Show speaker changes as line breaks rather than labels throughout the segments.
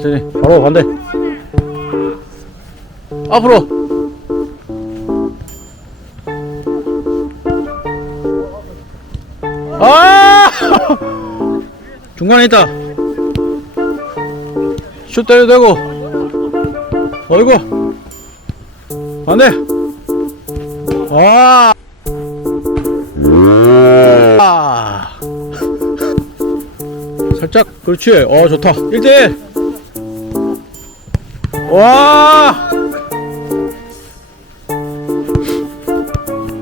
천천히 바로 반대. 앞으로. 아! 중간에 있다. 슛 때려도 되고. 어이구. 반대. 와 아. 살짝 그렇지. 어 좋다. 1대1 와!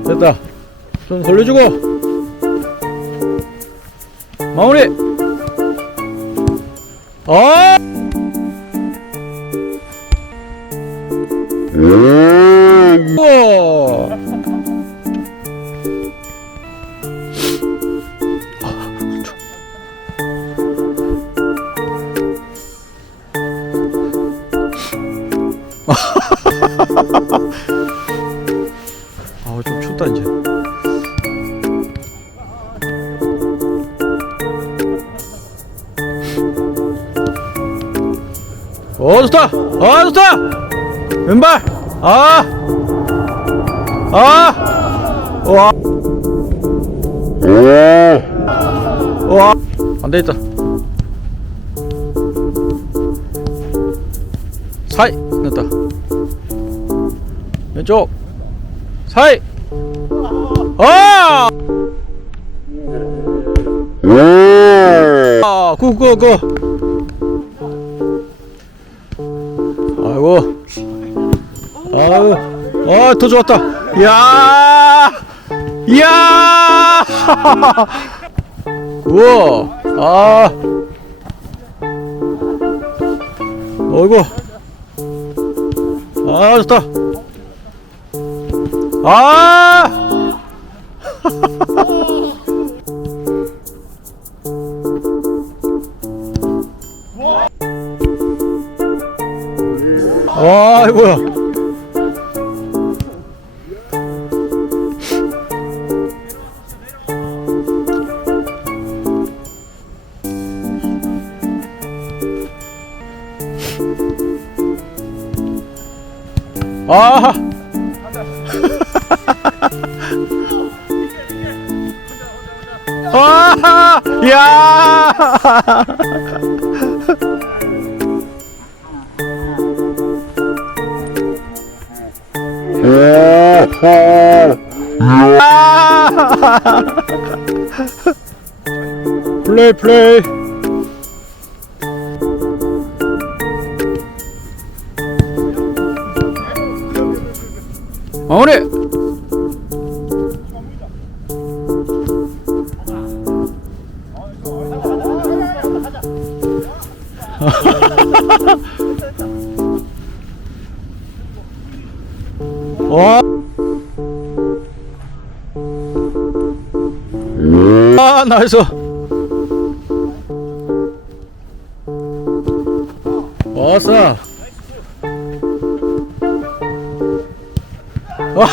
됐다. 손 돌려주고. 마무리. 아 우와 아, 좀 춥다, 이제. 어, 좋다! 아, 좋다! 왼발! 아! 아! 와! 와! 안 되겠다. 사이! 됐다. 왼쪽! 사이! 아! 아, 구, 구, 구. 아이고. 아유. 아, 더 좋았다. 이야! 이야! 우와! 아. 어이구. 아, 좋다. 아! 와, 이거야. 아 하. 아, 야! 아! 플레이 플레이 마무리 와. 아, 나이스. 왔어. 와!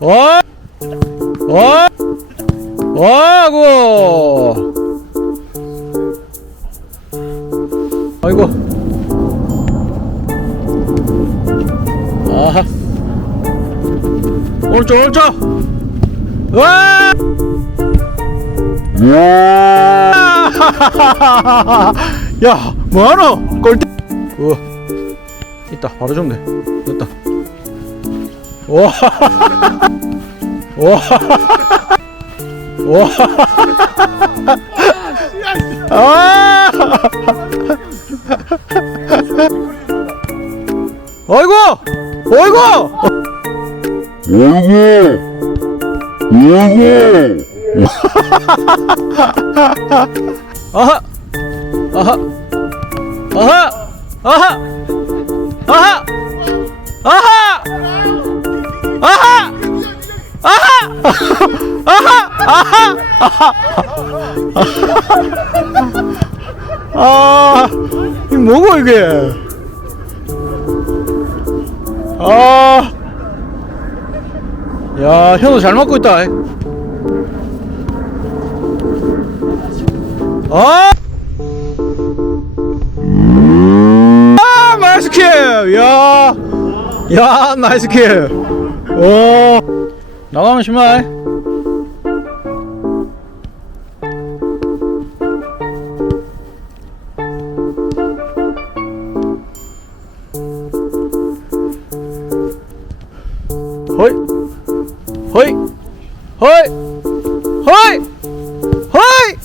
와! 와 아이고. 아하. 오른쪽, 오른쪽! 와! 야, 뭐하노? 골대. 우와. 있다, 바로 주면 돼. 됐다. 와. 와. 와. 아! 어이구! 어이구! 아하! 아하! 아하! 아하! 아하! 아하! 아하! 아, 이 뭐고 이게? 아, 야, 현우 잘 맞고 있다. 아! 아, 나이스 킬! 야! 야, 나이스 킬! 오! 나가면 심해. 허이! 허이! 허이! 허이!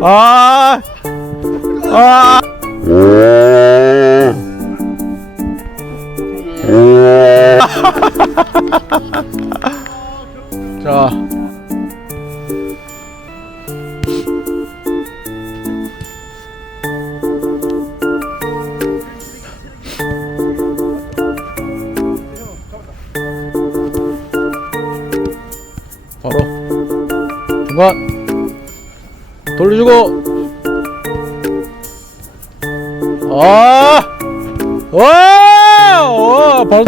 아! 아! 자. 바로 중간 돌려주고 아! 와! 와! 바로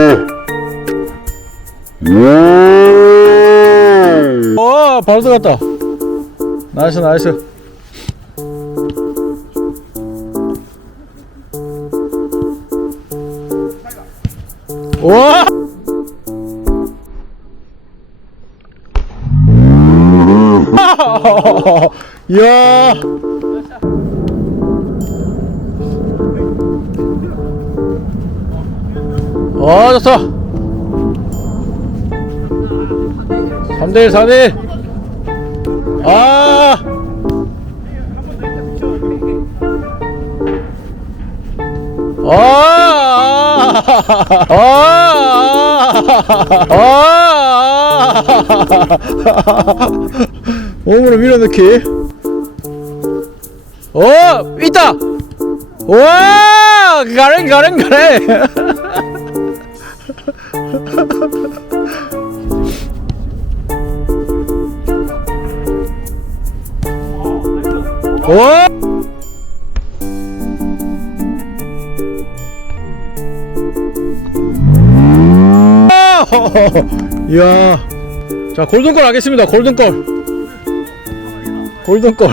와! 바로 들어갔다 나이스 나이스 와! 야! 아, 좋다. 3대1, 4대1. 아! 아! 아! 아! 몸으로 밀어넣기. 어, 있다. 와, 가랭 가랭 가랭. 와. 이야. 자, 골든골 하겠습니다. 골든골. 골든골.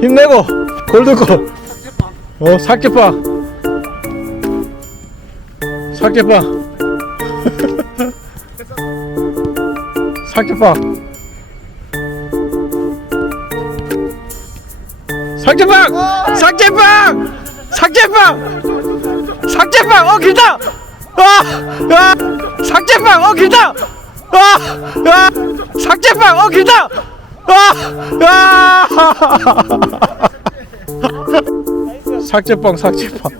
힘내고 골든골. 어, 사케빵. 사케빵. 사케빵. 사케빵! 사케빵! 사케빵! 사케빵! 어, 길다! 아! 아! 사케빵! 어, 길다! 아! 아! 사케빵! 어, 길다! 아! 아! 삭제빵 삭제빵